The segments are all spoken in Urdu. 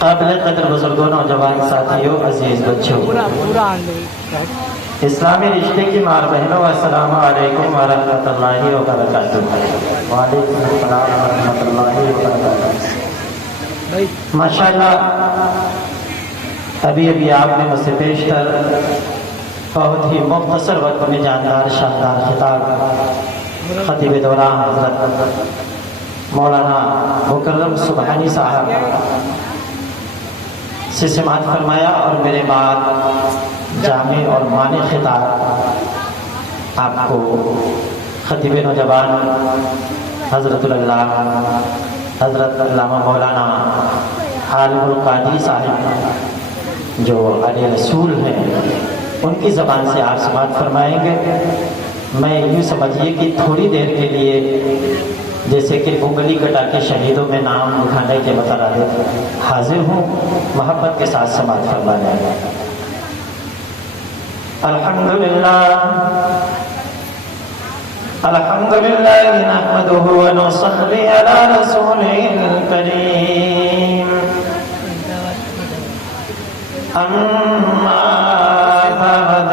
قابل قدر بزرگوں، نوجوان ساتھیوں، عزیز بچوں، اسلامی رشتے کی ماں بہنوں، السلام علیکم ورحمۃ اللہ وبرکاتہ۔ وعلیکم السلام ورحمۃ اللہ وبرکاتہ۔ ماشاءاللہ ابھی آپ نے مجھ سے پیشتر بہت ہی مختصر وقت میں جاندار شاندار خطاب خطیب دوران حضرت مولانا مکرم سبحانی صاحب سے سماعت فرمایا، اور میرے بعد جامع اور معنی خطاب آپ کو خطیب نوجوان حضرت اللہ حضرت علامہ مولانا عالم القادری صاحب جو علی رسول ہیں ان کی زبان سے آپ سماعت فرمائیں گے۔ میں یوں سمجھیے کہ تھوڑی دیر کے لیے جیسے کہ انگلی کٹا کے شہیدوں میں نام لکھانے کے مترادف حاضر ہوں، محبت کے ساتھ سماعت فرمانا ہے۔ الحمدللہ نحمدہ ونصلی علی رسولہ الکریم، اما بعد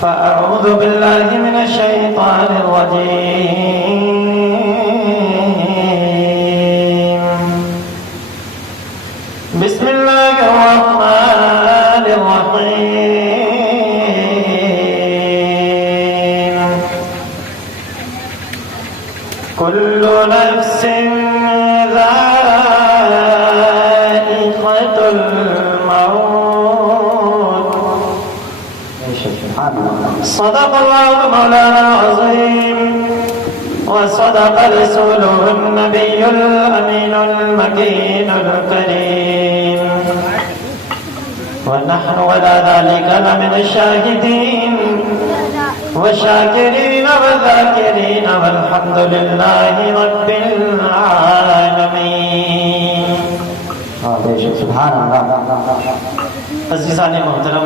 فأعوذ بالله من الشيطان الرجيم، بسم الله الرحمن الرحيم، كل نفس ذائقة الموت، صدق الله مولانا العظيم وصدق رسوله النبي الأمين المكين الكريم، ونحن على ذلك لمن الشاهدين والشاكرين والذاكرين، والحمد لله رب العالمين۔ سبحان اللہ۔ عزیزان محترم،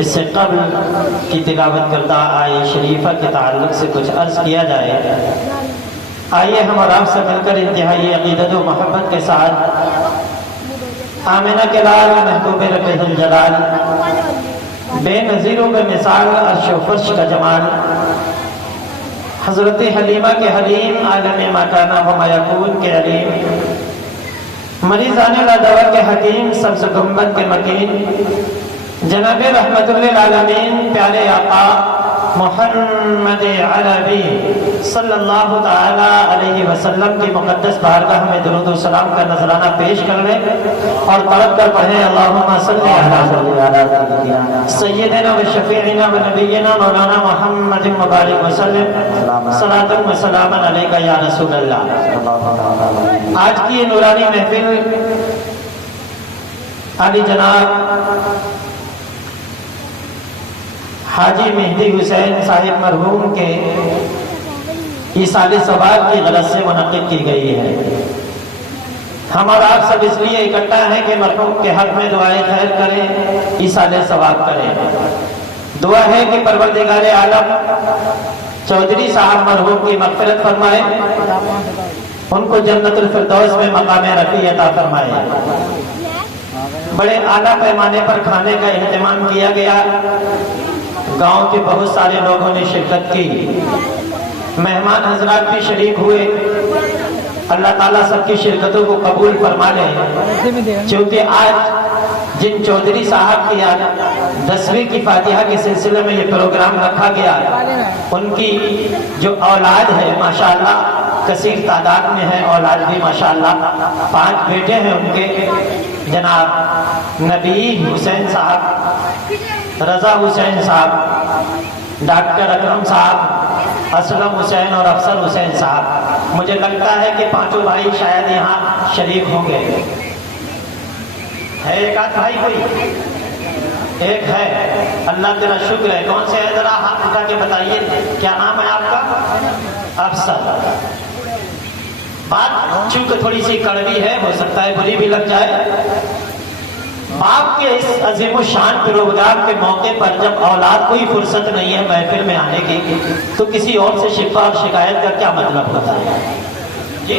اس سے قبل کی تلاوت کردہ آیہ شریفہ کے تعلق سے کچھ عرض کیا جائے۔ آئیے ہم اور آپ سے مل کر انتہائی عقیدت و محبت کے ساتھ آمنہ کے لال محبوب رب ذوالجلال، بے نظیر و بے مثال عرش و فرش کا جمال، حضرت حلیمہ کے حلیم، عالم ما کان و ما یکون کے علیم، مریضان لا دوا کے حکیم، سبز گنبد کے مکین، جناب رحمت للعالمین پیارے آقا محمد عربی صلی اللہ تعالی علیہ وسلم کی مقدس بارگاہ میں درود و سلام کا نذرانہ پیش کر لیں اور طلب کر پڑھیں، اللہم صلی علی سیدنا و شفیعنا و نبینا مولانا محمد مبارک وسلم، صلاۃ و سلام علیکہ یا رسول اللہ۔ آج کی یہ نورانی محفل علی جناب حاجی مہدی حسین صاحب مرحوم کے ایصال ثواب کی غرض سے منعقد کی گئی ہے۔ ہم اور آپ سب اس لیے اکٹھا ہیں کہ مرحوم کے حق میں دعائیں خیر کریں، ایصال ثواب کریں۔ دعا ہے کہ پروردگار عالم چودھری صاحب مرحوم کی مغفرت فرمائے، ان کو جنت الفردوس میں مقام رفیع عطا فرمائے۔ بڑے اعلیٰ پیمانے پر کھانے کا اہتمام کیا گیا، گاؤں کے بہت سارے لوگوں نے شرکت کی، مہمان حضرات بھی شریک ہوئے۔ اللہ تعالیٰ سب کی شرکتوں کو قبول فرما لے۔ چونکہ آج جن چودھری صاحب کی 10ویں کی فاتحہ کے سلسلے میں یہ پروگرام رکھا گیا، ان کی جو اولاد ہے ماشاءاللہ کثیر تعداد میں ہے، اولاد بھی ماشاءاللہ 5 بیٹے ہیں ان کے، جناب نبی حسین صاحب، رضا حسین صاحب، ڈاکٹر اکرم صاحب، اسلم حسین اور افسر حسین صاحب۔ مجھے لگتا ہے کہ 5 بھائی شاید یہاں شریک ہوں گے۔ ہے ایک آدھ بھائی کوئی؟ ایک ہے، اللہ تیرا شکر ہے۔ کون سے ہے ذرا ہاتھ اٹھا کے بتائیے، کیا نام ہے آپ کا؟ افسر۔ بات چونکہ تھوڑی سی کڑوی ہے، ہو سکتا ہے بری بھی لگ جائے۔ باپ کے اس عظیم و شان پروگرام کے موقع پر جب اولاد کو ہی فرصت نہیں ہے محفل میں آنے کی، تو کسی اور سے شکوہ اور شکایت کا کیا مطلب ہوتا ہے؟ جی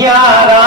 11,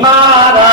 12,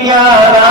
11,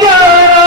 11,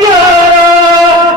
11,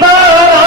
12,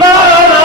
12।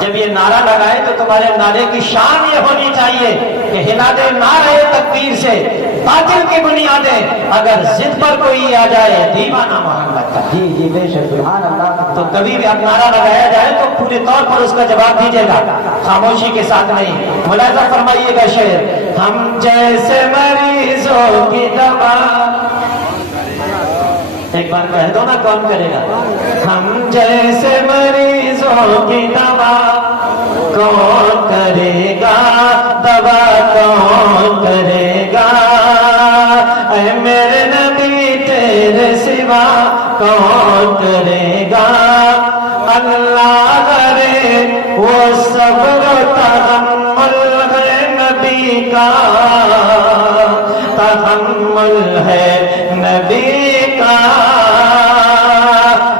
جب یہ نعرہ لگائے تو تمہارے نعرے کی شان یہ ہونی چاہیے کہ ہلا دے نعرے تکبیر سے باطل کی بنیادیں، اگر ضد پر کوئی آ جائے دیوانہ مان لگتا ہے۔ جی جی بے شک، سبحان اللہ۔ تو کبھی بھی اب نعرہ لگایا جائے تو پورے طور پر اس کا جواب دیجیے گا، خاموشی کے ساتھ نہیں۔ ملاحظہ فرمائیے گا شعر، ہم جیسے مریضوں کی دوا، ایک بار کہہ دو نا کون کرے گا، ہم جیسے مریضوں کی دوا کون کرے گا، دوا کون کرے گا، اے میرے نبی تیرے سوا کون کرے گا، اللہ کرے وہ صبر و تحمل ہے نبی کا، تحمل ہے نبی کا،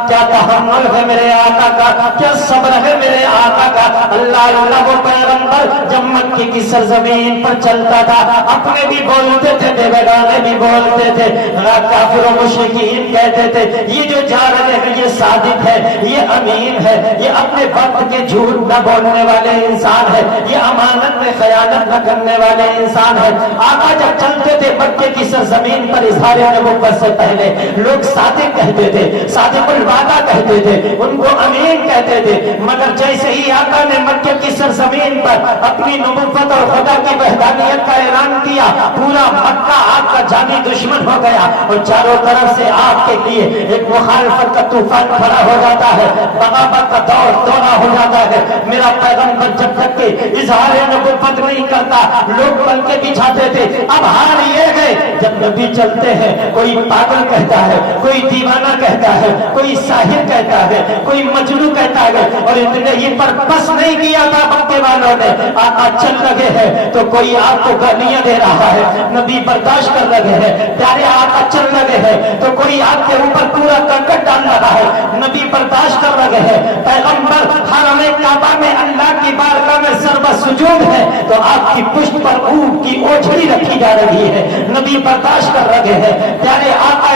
کیا تحمل ہے میرے آقا کا، کیا صبر ہے میرے آقا کا۔ اللہ اللہ وہ پیغمبر جب مکے کی سرزمین پر چلتا تھا اپنے بھی بولتے تھے، بے بیگانے بھی بولتے تھے، کافر و مشرکین کہتے تھے یہ جو جا رہے ہیں یہ صادق ہے، یہ امین ہے، یہ اپنے وقت کے جھوٹ نہ بولنے والے انسان ہے، یہ امانت میں خیانت نہ کرنے والے انسان ہے۔ آقا جب چلتے تھے مکے کی سرزمین پر اظہار نبوت سے پہلے لوگ صادق کہتے تھے، صادق الوعدہ کہتے تھے، ان کو امین کہتے تھے، مگر جیسے ہی آقا نے مکے کی سرزمین پر اپنی نبوت اور خدا کی وحدانیت کا اعلان کیا، پورا مکہ آپ کا جانی دشمن ہو گیا اور چاروں طرف سے آپ کے لیے ایک مخالفت کا طوفان کھڑا ہو جاتا ہے، بغاوت کا دور دورہ ہو جاتا ہے۔ میرا پیغمبر جب تک کہ اظہار نبوت نہیں کرتا لوگ بلکہ بچھاتے تھے۔ اب حال یہ ہے جب نبی چلتے ہیں کوئی پاگل کہتا ہے، کوئی دیوانہ کہتا ہے، کوئی ساحر کہتا ہے، کوئی مجنون کہتا ہے، اور اتنے ہی پر بس نہیں کیا تھا مکے والوں نے، آقا چل رہے ہیں تو کوئی آپ کو گالیاں دے رہا ہے، نبی برداشت کر رہے ہیں، پیارے آقا چل رہے ہیں تو کوئی آپ کے اوپر پورا کرکٹ ڈال رہا ہے، نبی برداشت کر رہے ہیں۔ پیغمبر حرم کعبہ میں اللہ کی بارگاہ میں سرو سجود ہے تو آپ کی پشت پر اونٹ کی اوجھڑی رکھی جا رہی ہے، نبی برداشت کر رہے ہیں۔ پیارے آقا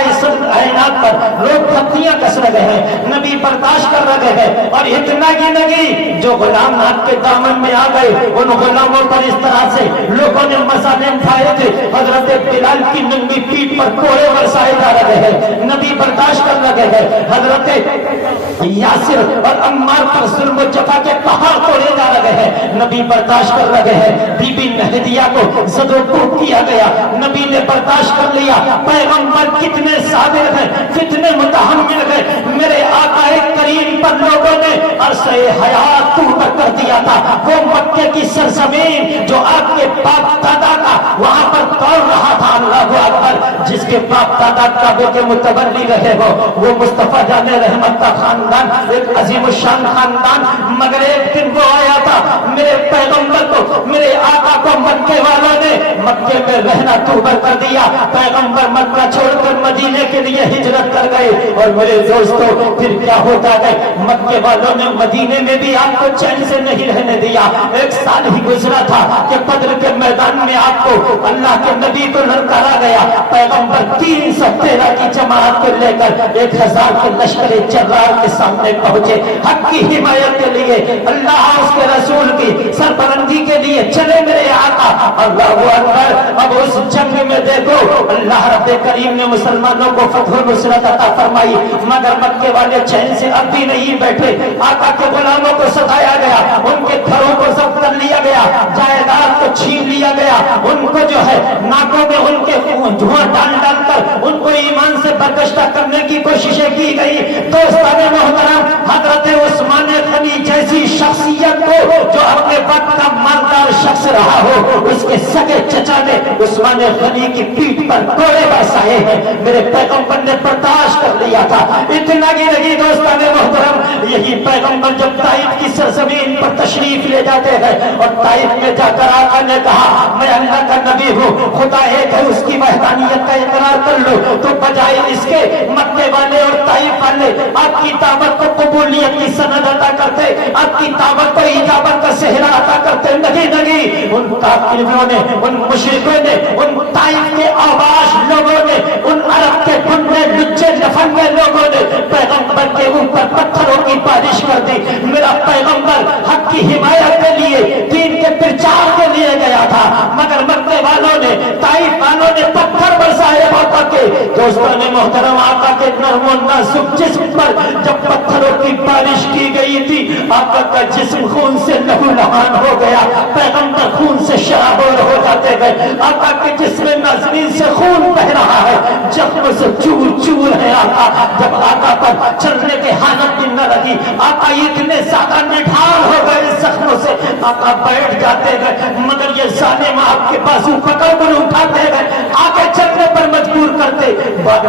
کائنات پر لوگ پتیاں کس رہے ہیں، نبی برداشت کر رہے ہیں، اور اتنا ہی نہیں جو غلام آپ کے دامن میں آ گئے ان غلاموں پر اس طرح سے لوگوں نے مصالے اٹھائے تھے، حضرت بلال کی ننگی پیٹھ پر کوڑے برسائے جا رہے ہیں، نبی برداشت کر رہے ہیں۔ حضرت یاسر اور عمار پر ظلم و جفا کے پہاڑ توڑے جا رہے ہیں، نبی برداشت کر رہے ہیں۔ بی بی نہدیہ کو زد و کوب کیا گیا، نبی نے برداشت کر لیا۔ پیغمبر کتنے صابر ہیں، کتنے متحمل ہیں۔ میرے آقا کریم پر لوگوں نے عرصہ حیات دور کر دیا تھا، وہ مکے کی سرزمین جو آپ کے باپ دادا کا وہاں پر دوڑ رہا تھا، اللہ اکبر، جس کے باپ دادا کعبے کے متولی رہے ہو وہ مصطفیٰ جان رحمت کا خاندان، ایک عظیم الشان خاندان، مگر ایک دن وہ آیا تھا میرے پیغمبر کو، میرے آقا کو مکے والوں نے مکے میں رہنا دوبر کر دیا۔ پیغمبر مکہ چھوڑ کر مدینے کے لیے ہجرت کر گئے، اور میرے دوستوں پھر کیا ہوتا ہے، مکے والوں نے مدینے میں بھی آپ کو چین سے نہیں رہنے دیا۔ ایک سال ہی گزرا تھا کہ بدر کے میدان میں آپ کو اللہ کے نبی کو للکارا گیا۔ پیغمبر 313 کی جماعت کو لے کر 1000 کے لشکر جرار کے سامنے پہنچے، حق کی حمایت کے لیے، اللہ اس کے رسول کی سربلندی کے لیے چلے میرے آقا۔ اللہ اکبر، اب اس جنگ میں دیکھو اللہ رب کریم نے مسلمانوں کو فتح و نصرت عطا فرمائی، مگر مکے والے چین سے اب بھی نہیں بیٹھے۔ آقا کے غلاموں کو ستایا گیا، ان کے گھروں کو ضبط کر لیا گیا، جائیداد کو چھین لیا گیا، ان کو جو ہے ناکوں میں ان کے دھواں ڈال ڈال کر ان کو ایمان سے برگشتہ کرنے کی کوششیں کی گئی۔ دوستان محترم، حضرت عثمان غنی جیسی شخصیت کو جو اپنے وقت کا مالدار شخص رہا ہو، اس کے سگے چچا نے عثمان غنی کی پیٹھ پر کوڑے برسائے ہیں، میرے پیغمبر نے برداشت کر لیا تھا۔ اتنا ہی نہیں دوستان محترم، یہی پیغمبر جب طائف کی سرزمین پر تشریف لے جاتے ہیں اور طائف میں جا کر آقا نے کہا میں اللہ کا نبی ہوں، خدا ایک ہے، اس کی وحدانیت کا اقرار کر لو، تو بجائے اس کے مکے والے اور طائف والے آپ کی دعوت کو قبولیت کی سند عطا کرتے، آپ کی دعوت کو اجابت کا صحرا عطا کرتے، نہیں، ان کافروں نے، ان مشرکوں نے، ان طائف کے آواز لوگوں نے، ان عرب کے بننے لچے لفنگے لوگوں نے پیغمبر کے کے اوپر پتھروں کی بارش کر دی. میرا پیغمبر حق کی حمایت کے لیے دین کے پرچار کے لیے گیا تھا مگر مکے والوں نے طائف والوں نے پتھر برسائے آقا کے. دوستان محترم آقا کے نرم و نازک جسم پر جب پتھروں کی بارش کی گئی تھی آقا کا جسم خون سے لہو لہان ہو گیا. پیغمبر خون سے شرابور ہو جاتے گئے. آقا کے جسم ناظرین سے خون بہ رہا ہے زخم سے چور چور ہے آقا. جب آقا پر چلنے کے حالت بھی نہ لگی آقا اتنے زیادہ نڈھال ہو گئے اس زخموں سے آقا بیٹھ جاتے گئے مگر یہ ظالم آپ کے بازو پکڑ کر اٹھاتے گئے آگے چلنے پر مجبور کرتے. بعد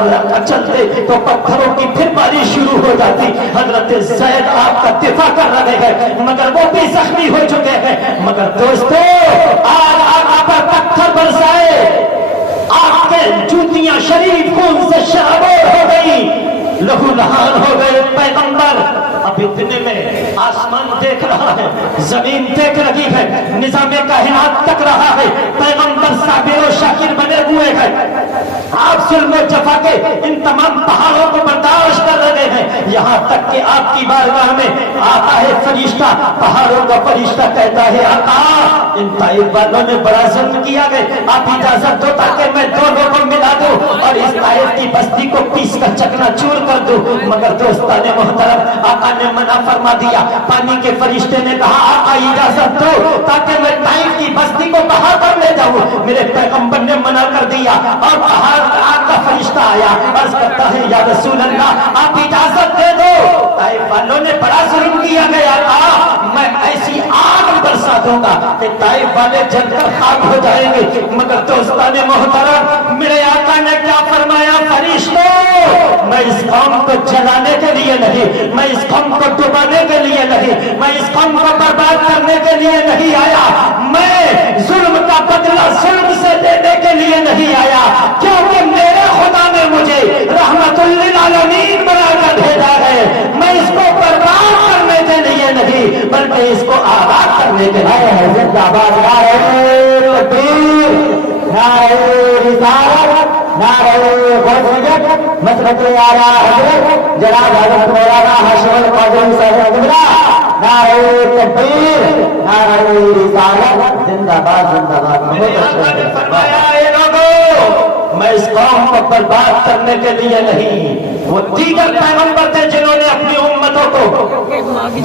چلتے تو پتھروں کی پھر بارش شروع ہو جاتی. حضرت زید آپ کا دفاع کر رہے ہیں مگر وہ بھی زخمی ہو چکے ہیں. مگر دوستو آج آقا پر پتھر برسائے آپ کے جوتیاں شریف خون سے شرابور ہو گئی لہو لہان ہو گئے. پیغمبر اب اتنے میں آسمان دیکھ رہا ہے زمین دیکھ رہی ہے نظام کائنات تک رہا ہے. پیغمبر صابر و شاکر بنے ہوئے ہیں. آپ ظلم و جفا کے ان تمام پہاڑوں کو برداشت کر رہے ہیں یہاں تک کہ آپ کی بارگاہ میں آتا ہے فرشتہ. پہاڑوں کا فرشتہ کہتا ہے آقا ان طائف والوں نے بڑا ظلم کیا ہے آپ اجازت دو تاکہ میں دونوں کو ملا دوں اور اس طائف کی بستی کو پیس کر چکنا چور کر دوں. مگر دوستان محترم آقا نے منع فرما دیا. پانی کے فرشتے نے کہا آقا اجازت دو تاکہ میں طائف کی بستی کو بہا کر لے جاؤں. میرے پیغمبر نے منع کر دیا اور پہاڑ آگ کا فرشتہ آیا عرض کرتا ہے یا رسول اللہ آپ اجازت دے دو طائف والوں نے بڑا ظلم کیا گیا تھا میں ایسی آگ برسا دوں گا کہ طائف والے جل کر خاک ہو جائیں گے. مگر دوستان محترم میرے آقا نے کیا فرمایا فرشتوں میں اس قوم کو جلانے کے لیے نہیں میں اس قوم کو ڈبانے کے لیے نہیں میں اس قوم کو برباد کرنے کے لیے نہیں آیا میں ظلم کا بدلہ ظلم سے دینے کے لیے نہیں آیا کیونکہ میرے خدا نے مجھے رحمت للعالمین بنا کر بھیجا ہے. میں اس کو برباد کرنے کے لیے نہیں بلکہ اس کو آباد کرنے کے لیے ہے. زندہ باد نعرہ تکبیر نعرہ رسالت نعرہ غوثیت مسلک اعلیٰ حضرت جناب حضرت مولانا حاشم القادری صاحب نعرہ تکبیر نعرہ رسالت زندہ باد زندہ باد. فرمایا اے لوگوں میں اس قوم کو برباد کرنے کے لیے نہیں وہ دیگر پیغمبر تھے جنہوں نے اپنی امتوں کو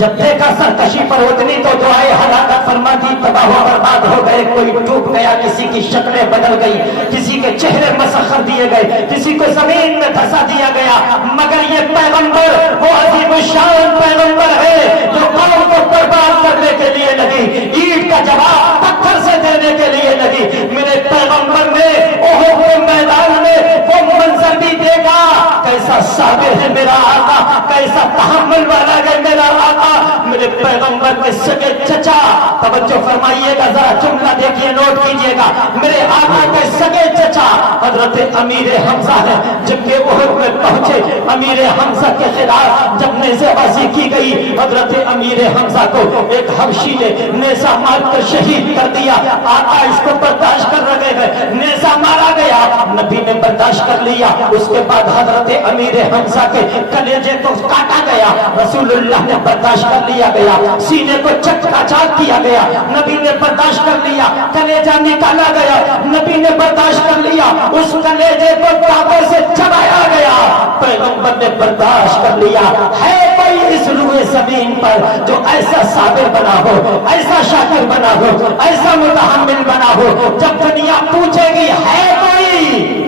جب دیکھا سرکشی پر اتنی تو دعائیں ہلاکت فرما دی تباہ و برباد ہو گئے. کوئی ڈوب گیا کسی کی شکلیں بدل گئی کسی کے چہرے مسخر دیے گئے کسی کو زمین میں دھسا دیا گیا. مگر یہ پیغمبر وہ عظیم الشان پیغمبر ہے جو قوم کو برباد کرنے کے لیے نہیں اینٹ کا جواب پتھر سے دینے کے لیے نہیں. میرے پیغمبر نے احد کے میدان میں وہ منظر بھی دیکھا کیسا صابر ہے میرا آقا کیسا تحمل والا ہے میرا آقا. میرے پیغمبر کے سگے چچا توجہ فرمائیے گا ذرا جملہ دیکھیے نوٹ کیجئے گا میرے آقا کے سگے چچا حضرت امیر حمزہ ہے. جب کہ احد میں پہنچے امیر حمزہ کے خلاف جب نیزہ بازی کی گئی حضرت امیر حمزہ کو ایک حبشی نے نیزہ مار کر شہید کر دیا. آقا اس کو برداشت کر رہے ہیں نیزہ مارا گیا نبی نے برداشت کر لیا. اس کے بعد حضرت امیر حمزہ کے کلیجے کو کاٹا گیا رسول اللہ نے برداشت کر لیا گیا. سینے کو چکا چاک کیا گیا نبی نے برداشت کر لیا. کلیجہ نکالا گیا نبی نے برداشت کر لیا. اس کلیجے کو دانتوں سے چبایا گیا پیغمبر نے برداشت کر لیا. ہے کوئی اس روئے زمین پر جو ایسا صابر بنا ہو ایسا شاکر بنا ہو ایسا متحمل بنا ہو جب دنیا پوچھے گی ہے کوئی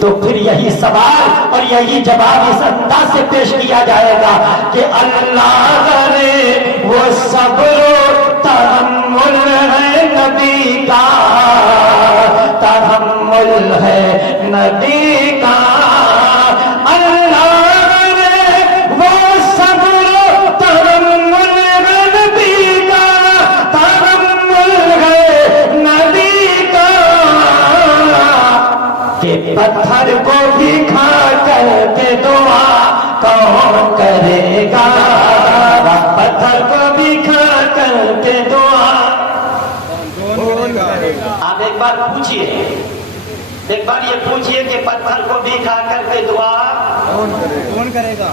تو پھر یہی سوال اور یہی جواب اس انداز سے پیش کیا جائے گا کہ اللہ کرے وہ صبر و تحمل ہے نبی کا تحمل ہے نبی کا. اللہ کرے وہ صبر و تحمل ہے نبی کا تحمل ہے نبی کا کہ پتھر کو بھی کھا کر کے دعا کون کرے گا پتھر کو بھی کھا کر کے دعا. آپ ایک بار پوچھئے ایک بار یہ پوچھئے کہ پتھر کو بھی کھا کر کے دعا کون کرے گا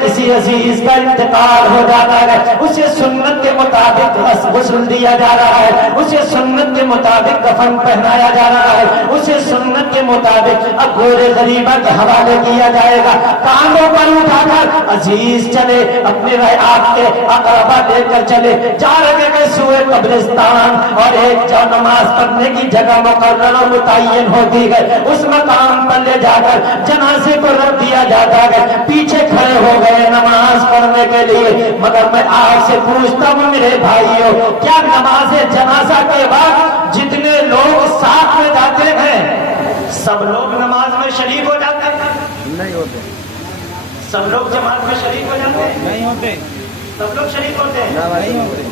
کسی عزیز کا انتقال ہو جاتا ہے اسے سنت کے مطابق غسل دیا جا رہا ہے، اسے سنت کے مطابق کفن پہنایا جا رہا ہے، اسے سنت کے مطابق اب گورے غریبہ کے حوالے کیا جائے گا۔ کانوں پر اٹھا کر عزیز چلے، اپنے آپ کے اقربا دے کر چلے، جا رہے گئے سوئے قبرستان، اور ایک جو نماز پڑھنے کی جگہ مقرر اور متعین ہوتی ہے اس مقام پر لے جا کر جنازے کو رکھ دیا جاتا ہے، پیچھے کھڑے ہو گئے نماز پڑھنے کے لیے۔ مگر میں آپ سے پوچھتا ہوں میرے بھائیوں، کیا نماز جنازہ کے بعد جتنے لوگ ساتھ میں جاتے ہیں سب لوگ نماز میں شریک ہو جاتے ہیں؟ نہیں ہوتے۔ سب لوگ جماعت میں شریک ہو جاتے ہیں؟ نہیں ہوتے۔ سب لوگ شریک ہوتے ہیں؟ نہیں ہوتے۔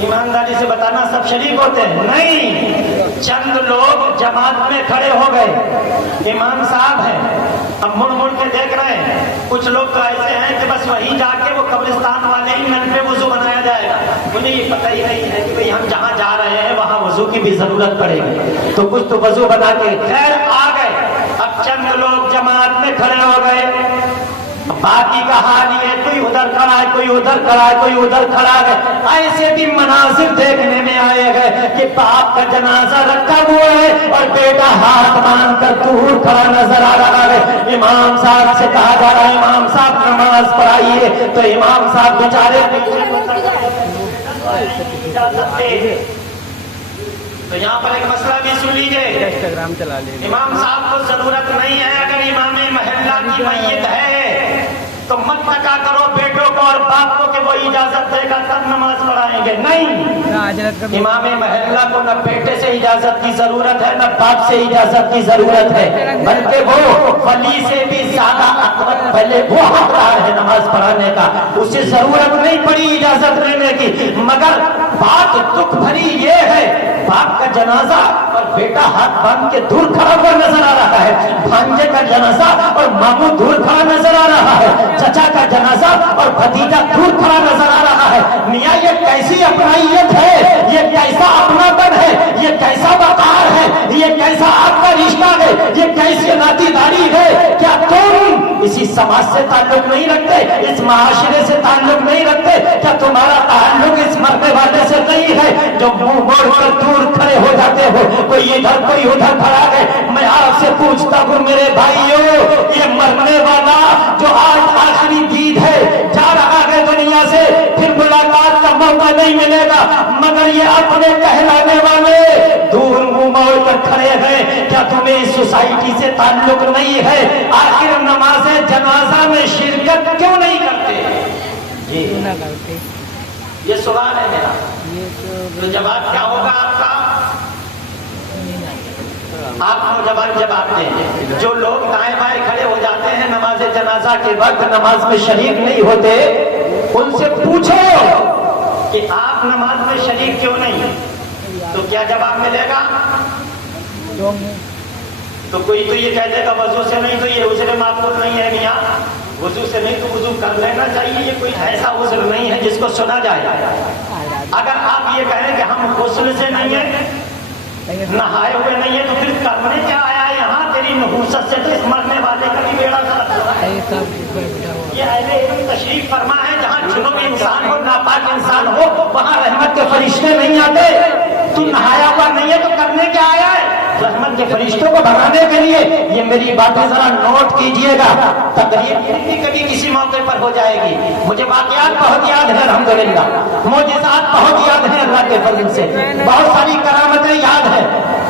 ایمانداری سے بتانا سب شریک ہوتے ہیں؟ نہیں، چند لوگ جماعت میں کھڑے ہو گئے، امام صاحب ہیں، اب مڑ مڑ کے دیکھ رہے ہیں، کچھ لوگ تو ایسے ہیں کہ بس وہیں جا کے وہ قبرستان والے ہی نل پہ وضو بنایا جائے گا، انہیں یہ پتہ ہی نہیں ہے کہ ہم جہاں جا رہے ہیں وہاں وضو کی بھی ضرورت پڑے گی، تو کچھ تو وضو بنا کے خیر آ گئے۔ اب چند لوگ جماعت میں کھڑے ہو گئے، باقی کا حال یہ کوئی ادھر کھڑا ہے، کوئی ادھر کھڑا ہے، کوئی ادھر کھڑا ہے۔ ایسے بھی مناظر دیکھنے میں آئے گئے کہ باپ کا جنازہ رکھا ہوا ہے اور بیٹا ہاتھ باندھ کر دور کھڑا نظر آ رہا ہے۔ امام صاحب سے کہا جا رہا ہے امام صاحب نماز پڑھائیے، تو امام صاحب بیچارے تو یہاں پر ایک مسئلہ بھی سن لیجیے، انسٹاگرام چلا لے۔ امام صاحب کو ضرورت نہیں ہے، اگر امام محلہ کی میت ہے تو مت تکا کرو بیٹوں کو اور باپ کو کہ وہ اجازت دے گا تب نماز پڑھائیں گے، نہیں، امام محلہ کو نہ بیٹے سے اجازت کی ضرورت ہے نہ باپ سے اجازت کی ضرورت ہے، بلکہ وہ ولی سے بھی زیادہ اقوت پہلے وہ حقدار ہے نماز پڑھانے کا، اسے ضرورت نہیں پڑی اجازت لینے کی۔ مگر بات دکھ بھری یہ ہے، باپ کا جنازہ اور بیٹا ہاتھ باندھ کے دور کھڑا ہوا نظر آ رہا ہے، بھانجے کا جنازہ اور ماموں دور کھڑا نظر آ رہا ہے، چچا کا جنازہ اور بھتیجا دور کھڑا نظر آ رہا ہے۔ میاں یہ کیسی اپنائیت ہے، یہ کیسا اپناپن ہے، یہ کیسا وقار ہے، یہ کیسا آپ کا رشتہ ہے، یہ کیسی ناتی داری ہے؟ کیا تم اسی سماج سے تعلق نہیں رکھتے، اس معاشرے سے تعلق نہیں رکھتے؟ کیا تمہارا تعلق اس مرنے والے سے نہیں ہے جو منہ موڑ کر دور کھڑے ہو جاتے ہو، کوئی ادھر کوئی ادھر کھڑا ہے؟ میں آپ سے پوچھتا ہوں میرے بھائیوں، یہ مرنے والا جو آج آخری دید ہے جا رہا ہے دنیا سے، پھر ملاقات کا موقع نہیں ملے گا، مگر یہ اپنے کہلانے والے دور منہ موڑ کر کھڑے ہیں۔ کیا تمہیں اس سوسائٹی سے تعلق نہیں ہے؟ آخر نماز جنازہ میں شرکت کیوں نہیں کرتے؟ یہ سوال ہے میرا، تو جواب کیا ہوگا آپ کا؟ آپ نوجوان جواب دیں۔ جو لوگ دائیں بائیں کھڑے ہو جاتے ہیں نماز جنازہ کے وقت نماز میں شریک نہیں ہوتے، ان سے پوچھو کہ آپ نماز میں شریک کیوں نہیں، تو کیا جواب ملے گا؟ تو کوئی تو یہ کہہ دے گا وضو سے نہیں، تو یہ عذر معقول نہیں ہے میاں، وضو سے نہیں تو وضو کر لینا چاہیے، یہ کوئی ایسا عذر نہیں ہے جس کو سنا جائے۔ اگر آپ یہ کہیں کہ ہم غسل سے نہیں ہیں، نہائے ہوئے نہیں ہیں، تو پھر کرنے کیا آیا یہاں؟ تیری نحوست سے تو اس مرنے والے کا بھی بیڑا غلط ہو رہا ہے۔ یہ اہل علم تشریف فرما ہے جہاں جنوب انسان ہو، ناپاک انسان ہو، وہاں رحمت کے فرشتے نہیں آتے۔ تو نہایا ہوا نہیں ہے تو کرنے کیا آیا ہے؟ رحمت کے فرشتوں کو بھگانے کے لیے۔ یہ میری باتیں ذرا نوٹ کیجئے گا، تقریر بھی کبھی کسی موقع پر ہو جائے گی۔ مجھے واقعات بہت یاد ہیں الحمدللہ، معجزات بہت یاد ہیں اللہ کے فضل سے، بہت ساری کرامتیں یاد ہیں،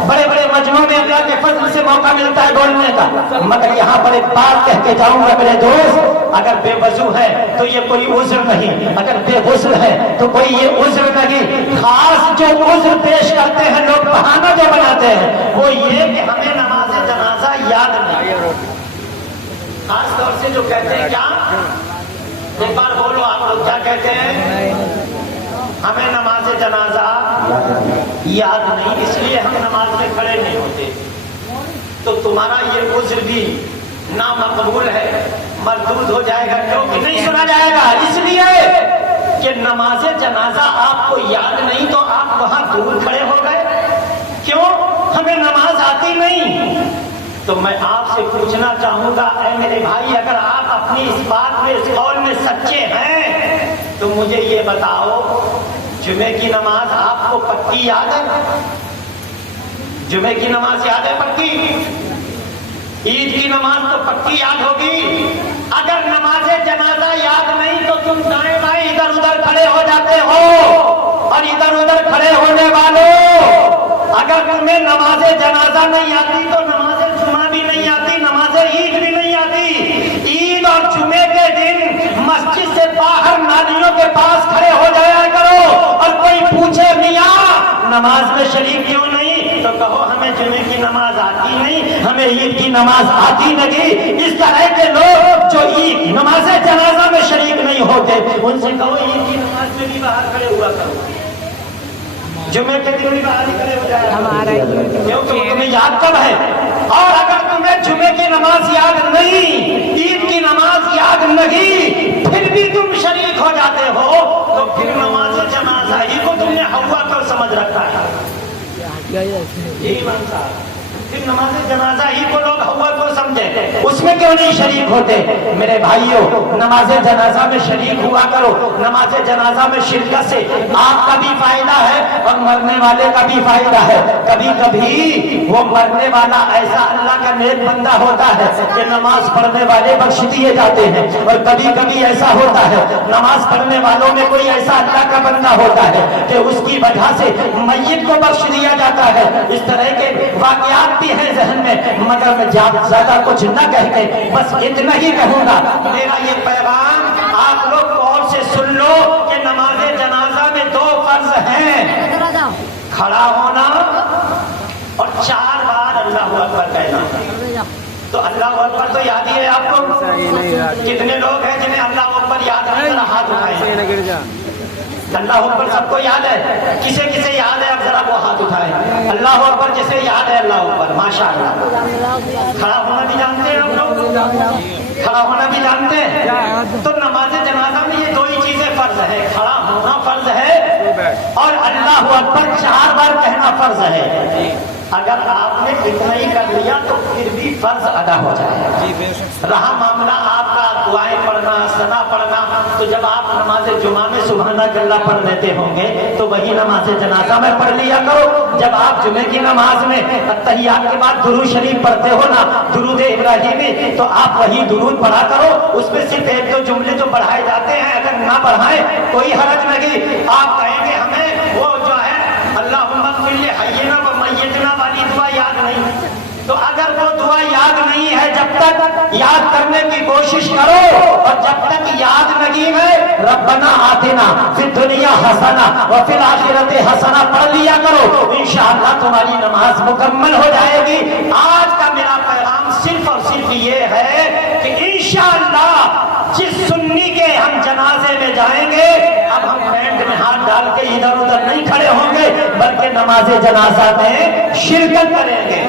بڑے بڑے مجموعوں میں اللہ کے فضل سے موقع ملتا ہے بولنے کا۔ مگر یہاں پر ایک بات کہہ کے جاؤں گا میرے دوست، اگر بے وضو ہے تو یہ کوئی عذر نہیں، اگر بے غسل ہے تو کوئی یہ عذر نہیں۔ خاص جو عذر پیش کرتے ہیں لوگ، بہانہ جو بناتے ہیں، وہ یہ کہ ہمیں نماز جنازہ یاد نہیں۔ خاص طور سے جو کہتے ہیں کیا، ایک بار بولو آپ لوگ کیا کہتے ہیں؟ ہمیں نماز جنازہ یاد نہیں، اس لیے ہم نماز میں کھڑے نہیں ہوتے۔ تو تمہارا یہ عذر بھی نامقبول ہے، مردود ہو جائے گا، کیونکہ نہیں سنا جائے گا، اس لیے کہ نماز جنازہ آپ کو یاد نہیں تو آپ وہاں دور کھڑے ہو گئے۔ کیوں؟ ہمیں نماز آتی نہیں۔ تو میں آپ سے پوچھنا چاہوں گا، اے میرے بھائی، اگر آپ اپنی اس بات میں، اس قول میں سچے ہیں تو مجھے یہ بتاؤ، جمعے کی نماز آپ کو پکی یاد ہے؟ جمعے کی نماز یاد ہے پکی؟ عید کی نماز تو پکی یاد ہوگی۔ اگر نماز جنازہ یاد نہیں تو تم دائیں بائیں ادھر ادھر کھڑے ہو جاتے ہو، اور ادھر ادھر کھڑے ہونے والوں، اگر تمہیں نماز جنازہ نہیں آتی تو نماز جمعہ بھی نہیں آتی، نماز عید بھی نہیں آتی۔ عید اور جمعے کے دن مسجد سے باہر نالیوں کے پاس کھڑے ہو جایا کرو، اور کوئی پوچھے میاں نماز میں شریک کیوں نہیں تو کہو ہمیں جمعے کی نماز آتی نہیں، ہمیں عید کی نماز آتی نہیں۔ اس طرح کے لوگ جو عید نماز جنازہ میں شریک نہیں ہوتے، ان سے کہو عید کی نماز میں بھی باہر کھڑے ہوا کرو، جمعے کے دن بھی باہر کھڑے ہو جائے، کیونکہ تمہیں یاد کب ہے؟ اور اگر تمہیں جمعے کی نماز یاد نہیں، عید کی نماز یاد نہیں، پھر بھی تم شریک ہو جاتے ہو، تو پھر نماز جنازہ ہی کو تم نے ہوا کیوں سمجھ رکھا ہے؟ یہی مانتا ہے، پھر نماز جنازہ ہی کو لوگ ہوا کو سمجھے، اس میں کیوں نہیں شریک ہوتے؟ میرے بھائیوں، نماز جنازہ میں شریک ہوا کرو۔ نماز جنازہ میں شرکت سے آپ کا بھی فائدہ ہے اور مرنے والے کا بھی فائدہ ہے۔ کبھی کبھی وہ مرنے والا ایسا اللہ کا نیک بندہ ہوتا ہے کہ نماز پڑھنے والے بخش دیے جاتے ہیں، اور کبھی کبھی ایسا ہوتا ہے نماز پڑھنے والوں میں کوئی ایسا اللہ کا بندہ ہوتا ہے کہ اس کی وجہ سے میت کو بخش دیا جاتا ہے۔ اس طرح کے واقعات بھی ہیں ذہن میں، مگر میں زیادہ کچھ نہ کہہ کے بس اتنا ہی کہوں گا۔ میرا یہ پیغام آپ لوگ غور سے سن لو کہ نماز جنازہ میں دو فرض ہیں، کھڑا ہونا اور 4 بار اللہ اکبر کہنا۔ تو اللہ اکبر تو یاد ہی ہے آپ کو؟ کتنے لوگ ہیں جنہیں اللہ اکبر یاد ہے؟ ذرا ہاتھ اٹھائیں۔ اللہ اکبر سب کو یاد ہے؟ کسے کسے یاد ہے؟ اب ذرا وہ ہاتھ اٹھائیں۔ اللہ اکبر جسے یاد ہے اللہ اکبر، ماشاءاللہ۔ کھڑا ہونا بھی جانتے ہیں ہم لوگ؟ کھڑا ہونا بھی جانتے ہیں؟ تو نماز جنازہ میں یہ دو ہی چیزیں فرض ہے، کھڑا ہونا فرض ہے اور اللہ اکبر 4 بار کہنا فرض ہے۔ اگر آپ نے اتنا ہی کر لیا تو پھر بھی فرض ادا ہو جائے۔ رہا معاملہ آپ کا دعائیں پڑھنا، ثنا پڑھنا، تو جب آپ نماز جمعہ میں سبحان اللہ پڑھ لیتے ہوں گے تو وہی نماز جنازہ میں پڑھ لیا کرو۔ جب آپ جمعے کی نماز میں تحیات کے بعد درود شریف پڑھتے ہو نا، درود ابراہیمی، تو آپ وہی درود پڑھا کرو۔ اس میں صرف 1-2 جملے جو بڑھائے جاتے ہیں اگر نہ بڑھائیں کوئی حرج نہیں۔ آپ کہیں گے ہمیں وہ جو ہے اللہم اغفر لحینا و میتنا والی دعا یاد نہیں، تو اگر وہ دعا یاد نہیں ہے جب تک یاد کرنے کی کوشش کرو، اور جب تک یاد نہیں ہے ربنا آتنا فی الدنیا حسنہ وفی الآخرۃ حسنہ پڑھ لیا کرو، انشاءاللہ تمہاری نماز مکمل ہو جائے گی۔ آج کا میرا پیغام صرف اور صرف یہ ہے کہ انشاءاللہ جس سنی کے ہم جنازے میں جائیں گے، اب ہم پینٹ میں ہاتھ ڈال کے ادھر ادھر نہیں کھڑے ہوں گے بلکہ نماز جنازہ میں شرکت کریں گے۔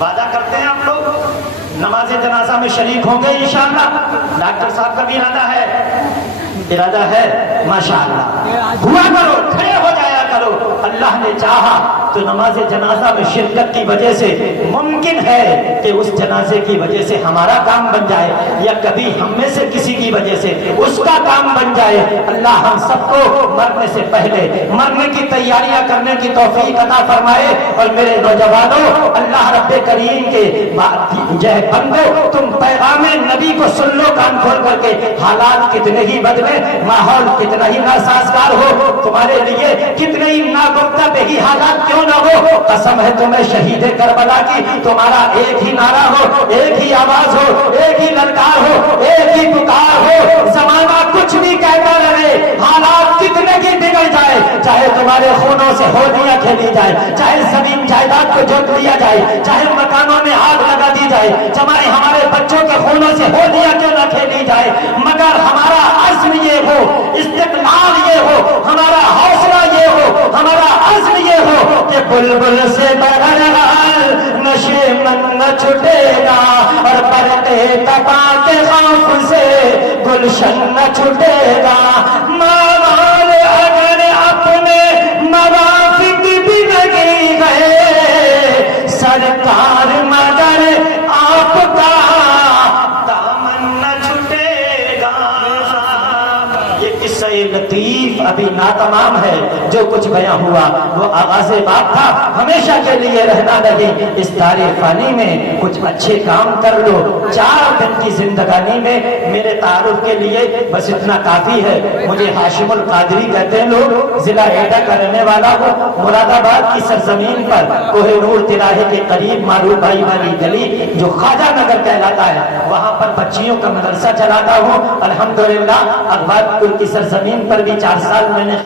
وعدہ کرتے ہیں آپ لوگ نماز جنازہ میں شریک ہوں گے انشاءاللہ؟ ڈاکٹر صاحب کا بھی ارادہ ہے ماشاءاللہ۔ ہوا کرو، کھڑے ہو جایا کرو۔ اللہ نے چاہا تو نماز جنازہ میں شرکت کی وجہ سے ممکن ہے کہ اس جنازے کی وجہ سے ہمارا کام بن جائے، یا کبھی ہم میں سے کسی کی وجہ سے اس کا کام بن جائے۔ اللہ ہم سب کو مرنے سے پہلے مرنے کی تیاریاں کرنے کی توفیق عطا فرمائے۔ اور میرے نوجوانوں، اللہ رب کریم کے جے بندو، تم پیغام نبی کو سن لو کان کھول کر کے۔ حالات کتنے ہی بدلے، ماحول کتنا ہی ناسازگار ہو، تمہارے لیے کتنے ہی ناگفتہ بہی حالات کیوں نہ ہو، قسم ہے تمہیں شہید کربلا کی، تمہارا ایک ہی نعرہ ہو، ایک ہی آواز ہو، ایک ہی للکار ہو، ایک ہی پکار ہو۔ زمانہ کچھ بھی کہتا رہے، حالات کتنے کی بگڑ جائے، چاہے تمہارے خونوں سے ہولیاں کھیلی جائے، چاہے زمین جائیداد کو جوت لیا جائے، چاہے مکانوں میں آگ لگا دی جائے، چاہے ہمارے بچوں کے خونوں سے ہولیاں کیوں نہ کھیلی جائے، مگر ہمارا عزم یہ ہو، استقلال یہ ہو، ہمارا حوصلہ یہ ہو، ہمارا عزم یہ ہو کہ بلبل سے بہرحال نشے من نہ چھٹے گا، اور برقے تبا کے خوف سے گلشن نہ چھٹے گا۔ موال اگر اپنے موافق بھی نہیں گئے، سرکار مگر ابھی ناتمام ہے، جو کچھ بیاں ہوا وہ آغاز باب تھا، ہمیشہ کے لیے رہنا نہیں، اس دار فانی میں کچھ اچھے کام کر لو۔ 4 دن کی زندگانی میں میرے تعارف کے لیے بس اتنا کافی ہے۔ مجھے ہاشم القادری کہتے ہیں لوگ، ضلع ایڈا کا رہنے والا ہوں، مراد آباد کی سرزمین پر کوہ نور تراہے کے قریب معروف بھائی والی گلی جو خواجہ نگر کہلاتا ہے، وہاں پر بچیوں کا مدرسہ چلاتا ہوں۔ الحمدللہ اخبار کی سرزمین پر بھی 4 سال میں نے